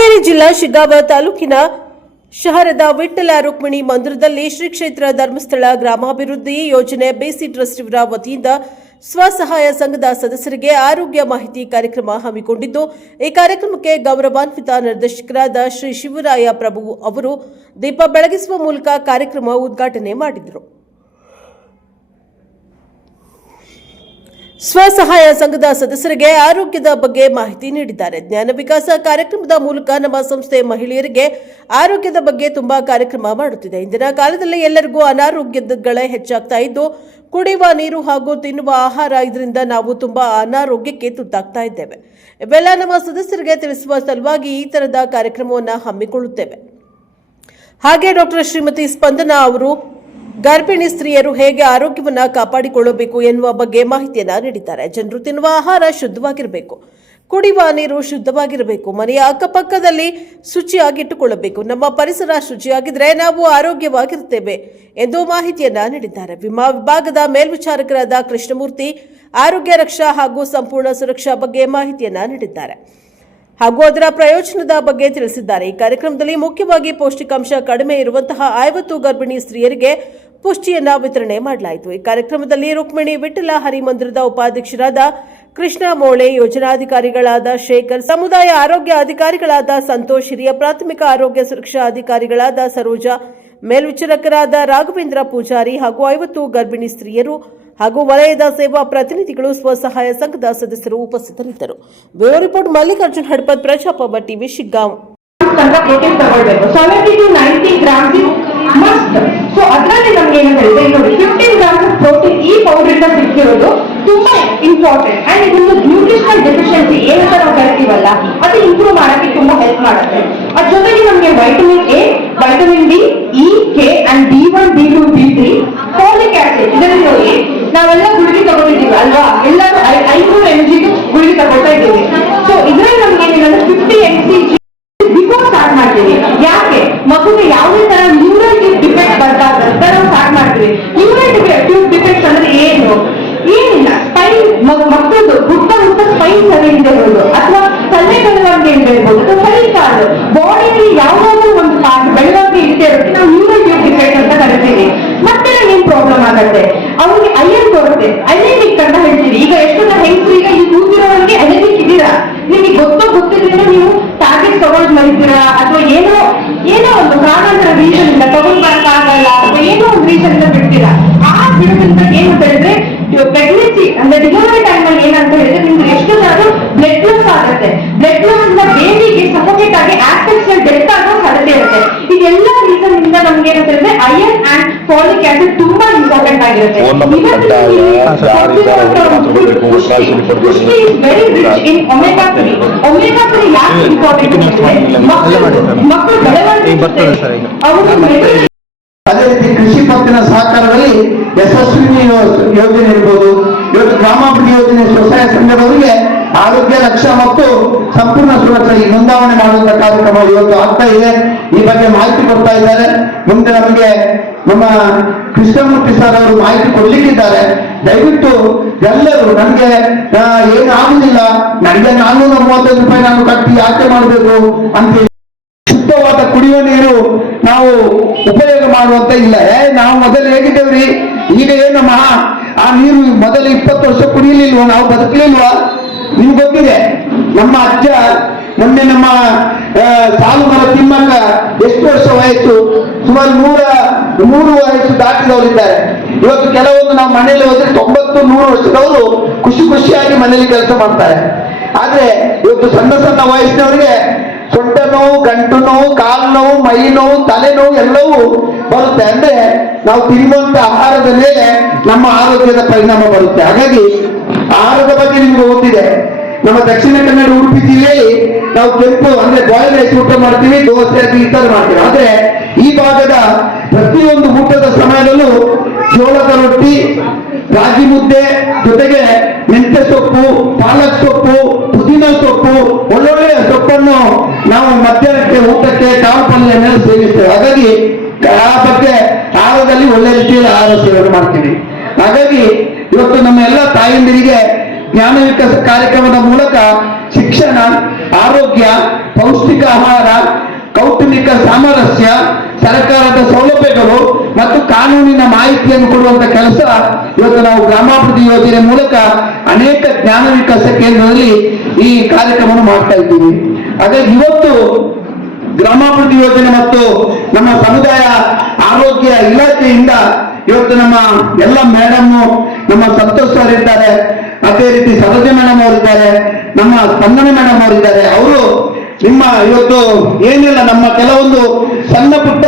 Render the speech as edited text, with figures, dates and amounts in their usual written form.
ಹಾವೇರಿ ಜಿಲ್ಲಾ ಶಿಗ್ಗಾಂವ ತಾಲೂಕಿನ ಶಹರದ ವಿಠ್ಠಲ ರುಕ್ಮಿಣಿ ಮಂದಿರದಲ್ಲಿ ಶ್ರೀ ಕ್ಷೇತ್ರ ಧರ್ಮಸ್ಥಳ ಗ್ರಾಮಾಭಿವೃದ್ಧಿ ಯೋಜನೆ ಬಿಸಿ ಟ್ರಸ್ಟ್ ಇವರ ವತಿಯಿಂದ ಸ್ವಸಹಾಯ ಸಂಘದ ಸದಸ್ಯರಿಗೆ ಆರೋಗ್ಯ ಮಾಹಿತಿ ಕಾರ್ಯಕ್ರಮ ಹಮ್ಮಿಕೊಂಡಿದ್ದು, ಈ ಕಾರ್ಯಕ್ರಮಕ್ಕೆ ಗೌರವಾನ್ವಿತ ನಿರ್ದೇಶಕರಾದ ಶ್ರೀ ಶಿವರಾಯ ಪ್ರಭು ಅವರು ದೀಪ ಬೆಳಗಿಸುವ ಮೂಲಕ ಕಾರ್ಯಕ್ರಮ ಉದ್ಘಾಟನೆ ಮಾಡಿದರು. ಸ್ವಸಹಾಯ ಸಂಘದ ಸದಸ್ಯರಿಗೆ ಆರೋಗ್ಯದ ಬಗ್ಗೆ ಮಾಹಿತಿ ನೀಡಿದ್ದಾರೆ. ಜ್ಞಾನ ವಿಕಾಸ ಕಾರ್ಯಕ್ರಮದ ಮೂಲಕ ನಮ್ಮ ಸಂಸ್ಥೆ ಮಹಿಳೆಯರಿಗೆ ಆರೋಗ್ಯದ ಬಗ್ಗೆ ತುಂಬಾ ಕಾರ್ಯಕ್ರಮ ಮಾಡುತ್ತಿದೆ. ಇಂದಿನ ಕಾಲದಲ್ಲಿ ಎಲ್ಲರಿಗೂ ಅನಾರೋಗ್ಯಗಳೇ ಹೆಚ್ಚಾಗ್ತಾ ಇದ್ದು, ಕುಡಿಯುವ ನೀರು ಹಾಗೂ ತಿನ್ನುವ ಆಹಾರ ಇದರಿಂದ ನಾವು ತುಂಬಾ ಅನಾರೋಗ್ಯಕ್ಕೆ ತುತ್ತಾಗ್ತಾ ಇದ್ದೇವೆ. ಇವೆಲ್ಲ ನಮ್ಮ ಸದಸ್ಯರಿಗೆ ತಿಳಿಸುವ ಸಲುವಾಗಿ ಈ ತರದ ಕಾರ್ಯಕ್ರಮವನ್ನು ಹಮ್ಮಿಕೊಳ್ಳುತ್ತೇವೆ. ಹಾಗೆ ಡಾಕ್ಟರ್ ಶ್ರೀಮತಿ ಸ್ಪಂದನಾ ಅವರು ಗರ್ಭಿಣಿ ಸ್ತ್ರೀಯರು ಹೇಗೆ ಆರೋಗ್ಯವನ್ನು ಕಾಪಾಡಿಕೊಳ್ಳಬೇಕು ಎನ್ನುವ ಬಗ್ಗೆ ಮಾಹಿತಿಯನ್ನು ನೀಡಿದ್ದಾರೆ. ಜನರು ತಿನ್ನುವ ಆಹಾರ ಶುದ್ಧವಾಗಿರಬೇಕು, ಕುಡಿಯುವ ನೀರು ಶುದ್ಧವಾಗಿರಬೇಕು, ಮನೆಯ ಅಕ್ಕಪಕ್ಕದಲ್ಲಿ ಶುಚಿಯಾಗಿಟ್ಟುಕೊಳ್ಳಬೇಕು, ನಮ್ಮ ಪರಿಸರ ಶುಚಿಯಾಗಿದ್ದರೆ ನಾವು ಆರೋಗ್ಯವಾಗಿರುತ್ತೇವೆ ಎಂದು ಮಾಹಿತಿಯನ್ನ ನೀಡಿದ್ದಾರೆ. ವಿಮಾ ವಿಭಾಗದ ಮೇಲ್ವಿಚಾರಕರಾದ ಕೃಷ್ಣಮೂರ್ತಿ ಆರೋಗ್ಯ ರಕ್ಷಾ ಹಾಗೂ ಸಂಪೂರ್ಣ ಸುರಕ್ಷಾ ಬಗ್ಗೆ ಮಾಹಿತಿಯನ್ನ ನೀಡಿದ್ದಾರೆ ಹಾಗೂ ಅದರ ಪ್ರಯೋಜನದ ಬಗ್ಗೆ ತಿಳಿಸಿದ್ದಾರೆ. ಈ ಕಾರ್ಯಕ್ರಮದಲ್ಲಿ ಮುಖ್ಯವಾಗಿ ಪೌಷ್ಟಿಕಾಂಶ ಕಡಿಮೆ ಇರುವಂತಹ 50 ಗರ್ಭಿಣಿ ಸ್ತ್ರೀಯರಿಗೆ ಪುಷ್ಟಿಯನ್ನ ವಿತರಣೆ ಮಾಡಲಾಯಿತು. ಈ ಕಾರ್ಯಕ್ರಮದಲ್ಲಿ ರುಕ್ಮಿಣಿ ವಿಠ್ಠಲ ಹರಿಮಂದಿರದ ಉಪಾಧ್ಯಕ್ಷರಾದ ಕೃಷ್ಣ ಮೋಳೆ, ಯೋಜನಾಧಿಕಾರಿಗಳಾದ ಶೇಖರ್, ಸಮುದಾಯ ಆರೋಗ್ಯ ಅಧಿಕಾರಿಗಳಾದ ಸಂತೋಷ್, ಹಿರಿಯ ಪ್ರಾಥಮಿಕ ಆರೋಗ್ಯ ಸುರಕ್ಷಾ ಅಧಿಕಾರಿಗಳಾದ ಸರೋಜಾ, ಮೇಲ್ವಿಚಾರಕರಾದ ರಾಘವೇಂದ್ರ ಪೂಜಾರಿ ಹಾಗೂ 50 ಗರ್ಭಿಣಿ ಸ್ತ್ರೀಯರು ಹಾಗೂ ವಲಯದ ಸೇವಾ ಪ್ರತಿನಿಧಿಗಳು, ಸ್ವಸಹಾಯ ಸಂಘದ ಸದಸ್ಯರು ಉಪಸ್ಥಿತರಿದ್ದರು. Bureau report Mallikarjun Hadapad, Prajaprabha TV, Shiggaon. Protein ತಗೊಳ್ಬೇಕು. 70 to 90 grams ಮಸ್ಟ್. ಸೊ ಅದರಲ್ಲಿ ನಮ್ಗೆ ಏನಂತ ಹೇಳಿದ್ರೆ ನೋಡಿ 15 grams ಪ್ರೋಟೀನ್ ಈ ಪೌಡರ್ ಇಂದ ಸಿಕ್ಕಿರೋದು ತುಂಬಾ ಇಂಪಾರ್ಟೆಂಟ್. ಅಂಡ್ ಇದೊಂದು ನ್ಯೂಟ್ರಿಷನಲ್ ಡೆಫಿಷಿಯನ್ಸಿ ಏನಂತ ನಾವು ಕರಿತೀವಲ್ಲ, ಅದು ಇಂಪ್ರೂವ್ ಮಾಡಕ್ಕೆ ತುಂಬಾ ಹೆಲ್ಪ್ ಮಾಡುತ್ತೆ. ಅದ್ರ ಜೊತೆಗೆ ನಮ್ಗೆ vitamin A, vitamin D, E, K and B1, B2, B3, folic acid. ಇದರಲ್ಲಿ ನೋಡಿ ನಾವೆಲ್ಲ ಗುಳಿಗೆ ತಗೊಂಡಿದ್ದೀವಿ ಅಲ್ವಾ, ಎಲ್ಲರೂ 500 mg ಗುಳಿಗೆ ತಗೊಳ್ತಾ ಇದ್ದೀವಿ. ಸೊ ಇದರಲ್ಲಿ ನಮ್ಗೆ ಏನಿಲ್ಲ 50 mg ಬಿಫೋರ್ ಸ್ಟಾರ್ಟ್ ಮಾಡ್ತೀವಿ. ಯಾಕೆ ಮಗುಗೆ ಯಾವುದೇ ತರ ನ್ಯೂರಲ್ ಡಿಫೆಕ್ಟ್ ಬರ್ಬಾರ್ದು ಅಂತ ನಾವು ಸ್ಟಾರ್ಟ್ ಮಾಡ್ತೀವಿ. ನ್ಯೂರಲ್ ಡಿಫೆಕ್ಟ್ಸ್ ಅಂದ್ರೆ ಏನು? ಏನಿಲ್ಲ, ಸ್ಪೈನ್ ಮಕ್ಕಳದು ಹುಟ್ಟ ಸ್ಪೈನ್ ಸರಿ ಇಲ್ಲದೆ ಇರೋದು ಅಥವಾ ತಲೆ ಬೆಳವಣಿಗೆ ಇಲ್ಲದೆ ಇರ್ಬೋದು ಅಥವಾ ಕೈ ಕಾಲು ಬಾಡಿಯಲ್ಲಿ ಯಾವುದಾದ್ರೂ ಒಂದು ಪಾರ್ಟ್ ಬೆಳವಣಿಗೆ ಇಲ್ಲದೆ ಇರೋದಕ್ಕೆ ನಾವು ನ್ಯೂರಲ್ ಡಿಫೆಕ್ಟ್ ಅಂತ ಕರಿತೀವಿ. ಮತ್ತೆ ಏನ್ ಪ್ರಾಬ್ಲಮ್ ಆಗುತ್ತೆ, ಅವ್ರಿಗೆ ಅಯನ್ ಕೊರತೆ, ಅಯನಿಕ್ ಅಂತ ಹೇಳ್ತೀವಿ. ಈಗ ಎಷ್ಟು ಜನ ಹೆಂಗಸರು ಈಗ ಈ ಕೂತಿರೋರಿಗೆ ಅಯನಿಕ್ ಇದೀರಾ, ನಿಮಗೆ ಗೊತ್ತಿದ್ರೆ ನೀವು ಟಾರ್ಗೆಟ್ ತಗೊಂಡು ಮರಿತೀರಾ ಅಥವಾ ಏನೋ ಒಂದು ಕಾರಣಾಂತರ ರೀಸನ್ ಇಂದ ತಗೊಂಡ್ ಬರಕ್ಕಾಗಲ್ಲ ಅಥವಾ ಏನೋ ಒಂದು ರೀಸನ್ ಇಂದ ಬಿಡ್ತೀರಾ. ಆ ಬಿಡೋದ್ರಿಂದ ಏನಂತ ಹೇಳಿದ್ರೆ ಪ್ರೆಗ್ನೆನ್ಸಿ ಅಂದ್ರೆ ಡೆಲಿವರಿ ಟೈಮ್ ಅಲ್ಲಿ ಏನಂತ ಹೇಳಿದ್ರೆ ನಿಮ್ಗೆ ಎಷ್ಟು ಬ್ಲಡ್ ಲಾಸ್ ಆಗುತ್ತೆ. ಬ್ಲಡ್ ಲಾಸ್ ಇಂದ ಬೇಬಿಗೆ ಸಫೋಕೇಟ್ ಆಗಿ ಆಸ್ಪೆಕ್ಟ್ಸ್ ಡೆತ್ ಆಗೋ ಸಾಧ್ಯತೆ ಇರುತ್ತೆ. ಇದೆಲ್ಲ ರೀಸನ್ ಇಂದ ನಮ್ಗೆ ಏನಂತ ಹೇಳಿದ್ರೆ ಅಯನ್ ಅಂಡ್ ಫಾಲಿಕ್ ಆಸಿಡ್ ತುಂಬಾ ಇಂಪಾರ್ಟೆಂಟ್ ಆಗಿರುತ್ತೆ. Very rich in omega 3. Omega 3 ಯಾಕೆ ಇಂಪಾರ್ಟೆಂಟ್ ಅಂದ್ರೆ ಮಕ್ಕಳು ಬೆಳವಣಿಗೆ ಅದೇ ರೀತಿ ಕೃಷಿ ಪತ್ತಿನ ಸಹಕಾರದಲ್ಲಿ ಯಶಸ್ವಿನಿ ಯೋಜನೆ ಇರ್ಬೋದು, ಇವತ್ತು ಗ್ರಾಮಾಭಿವೃದ್ಧಿ ಯೋಜನೆ ಸ್ವಸಹಾಯ ಸಂಘದವರಿಗೆ ಆರೋಗ್ಯ ರಕ್ಷಾ ಮತ್ತು ಸಂಪೂರ್ಣ ಸುರಕ್ಷಾ ಈ ನೋಂದಾವಣೆ ಮಾಡುವಂತ ಕಾರ್ಯಕ್ರಮ ಇವತ್ತು ಆಗ್ತಾ ಇದೆ. ಈ ಬಗ್ಗೆ ಮಾಹಿತಿ ಕೊಡ್ತಾ ಇದ್ದಾರೆ. ಮುಂದೆ ನಮಗೆ ನಮ್ಮ ಕೃಷ್ಣಮೂರ್ತಿ ಸರ್ ಅವರು ಮಾಹಿತಿ ಕೊಡ್ಲಿಕ್ಕಿದ್ದಾರೆ. ದಯವಿಟ್ಟು ಎಲ್ಲರೂ ನನಗೆ ಏನಾಗುದಿಲ್ಲ, ನನಗೆ 435 ರೂಪಾಯಿ ನಾನು ಕಟ್ಟಿ ಯಾಕೆ ಮಾಡಬೇಕು ಅಂತ ಶುದ್ಧವಾದ ಕುಡಿಯುವ ನೀರು ನಾವು ಉಪಯೋಗ ಮಾಡುವಂತ ಇಲ್ಲ. ನಾವು ಮೊದಲು ಹೇಗಿದ್ದೇವ್ರಿ, ಈಗ ಏನು ಆ ನೀರು ಮೊದಲು 20 ವರ್ಷ ಕುಡಿಯಲಿಲ್ವ, ನಾವು ಬದುಕಲಿಲ್ವಾ? ನಿಮ್ಗೆ ಗೊತ್ತಿದೆ, ನಮ್ಮ ಅಜ್ಜ ಮೊನ್ನೆ ನಮ್ಮ ಸಾಲು ಮರ ತಿಮ್ಮಕ್ಕ ಎಷ್ಟು ವರ್ಷ ವಯಸ್ಸು, ಸುಮಾರು 100 ವಯಸ್ಸು ದಾಟಿದವರಿದ್ದಾರೆ. ಇವತ್ತು ಕೆಲವೊಂದು ನಾವು ಮನೆಯಲ್ಲಿ ಹೋದ್ರೆ 90-100 ವರ್ಷದವರು ಖುಷಿಯಾಗಿ ಮನೆಯಲ್ಲಿ ಕೆಲಸ ಮಾಡ್ತಾರೆ. ಆದ್ರೆ ಇವತ್ತು ಸಣ್ಣ ವಯಸ್ಸಿನವರಿಗೆ ಸೊಂಟ ನೋವು, ಗಂಟು ನೋವು, ಕಾಲು ನೋವು, ಮೈ ನೋವು, ತಲೆ ನೋವು ಎಲ್ಲವೂ ಬರುತ್ತೆ. ಅಂದ್ರೆ ನಾವು ತಿನ್ನುವಂತ ಆಹಾರದ ಮೇಲೆ ನಮ್ಮ ಆರೋಗ್ಯದ ಪರಿಣಾಮ ಬರುತ್ತೆ. ಹಾಗಾಗಿ ಆಹಾರದ ಬಗ್ಗೆ ನಿಮ್ಗೆ ಗೊತ್ತಿದೆ. ನಮ್ಮ ದಕ್ಷಿಣ ಕನ್ನಡ ಉಡುಪಿ ಜಿಲ್ಲೆಯಲ್ಲಿ ನಾವು ಕೆಂಪು ಅಂದ್ರೆ ಬಾಯ್ಲ್ ರೈಸ್ ಊಟ ಮಾಡ್ತೀವಿ, ದೋಸೆ ಅದು ಈ ತರ ಮಾಡ್ತೀವಿ. ಆದ್ರೆ ಈ ಭಾಗದ ಪ್ರತಿಯೊಂದು ಊಟದ ಸಮಯದಲ್ಲೂ ಜೋಳದ ರೊಟ್ಟಿ, ರಾಗಿ ಮುದ್ದೆ ಜೊತೆಗೆ ಮೆಂತ್ಯ ಸೊಪ್ಪು, ಪಾಲಕ್ ಸೊಪ್ಪು, ಪುದೀನ ಸೊಪ್ಪು, ಒಳ್ಳೊಳ್ಳೆಯ ಸೊಪ್ಪನ್ನು ನಾವು ಮಧ್ಯಾಹ್ನಕ್ಕೆ ಊಟಕ್ಕೆ ಕಾಳು ಪಲ್ಯ ಮೇಲೆ ಸೇವಿಸ್ತೇವೆ. ಹಾಗಾಗಿ ಆ ಬಗ್ಗೆ ಆಹಾರದಲ್ಲಿ ಒಳ್ಳೆ ರೀತಿಯಲ್ಲಿ ಆಹಾರ ಸೇವನೆ ಮಾಡ್ತೀವಿ. ಹಾಗಾಗಿ ಇವತ್ತು ನಮ್ಮ ಎಲ್ಲ ತಾಯಂದಿರಿಗೆ ಜ್ಞಾನ ವಿಕಾಸ ಕಾರ್ಯಕ್ರಮದ ಮೂಲಕ ಶಿಕ್ಷಣ ಆರೋಗ್ಯ, ಪೌಷ್ಟಿಕ ಆಹಾರ, ಕೌಟುಂಬಿಕ ಸಾಮರಸ್ಯ, ಸರ್ಕಾರದ ಸೌಲಭ್ಯಗಳು ಮತ್ತು ಕಾನೂನಿನ ಮಾಹಿತಿಯನ್ನು ಕೊಡುವಂತ ಕೆಲಸ ಇವತ್ತು ನಾವು ಗ್ರಾಮಾಭಿವೃದ್ಧಿ ಯೋಜನೆ ಮೂಲಕ ಅನೇಕ ಜ್ಞಾನ ವಿಕಾಸ ಕೇಂದ್ರದಲ್ಲಿ ಈ ಕಾರ್ಯಕ್ರಮವನ್ನು ಮಾಡ್ತಾ ಇದ್ದೀವಿ. ಹಾಗಾಗಿ ಇವತ್ತು ಗ್ರಾಮಾಭಿವೃದ್ಧಿ ಯೋಜನೆ ಮತ್ತು ನಮ್ಮ ಸಮುದಾಯ ಆರೋಗ್ಯ ಇಲಾಖೆಯಿಂದ ಇವತ್ತು ನಮ್ಮ ಎಲ್ಲ ಮೇಡಮ್, ನಮ್ಮ ಸಂತೋಷ್ ಅವರಿದ್ದಾರೆ, ಅದೇ ರೀತಿ ಸರೋಜ ಮೇಡಮ್ ಅವರಿದ್ದಾರೆ, ನಮ್ಮ ಸ್ಪಂದನ ಮೇಡಮ್ ಅವರಿದ್ದಾರೆ. ಅವರು ನಿಮ್ಮ ಇವತ್ತು ಏನಿಲ್ಲ ನಮ್ಮ ಕೆಲವೊಂದು ಸಣ್ಣ ಪುಟ್ಟ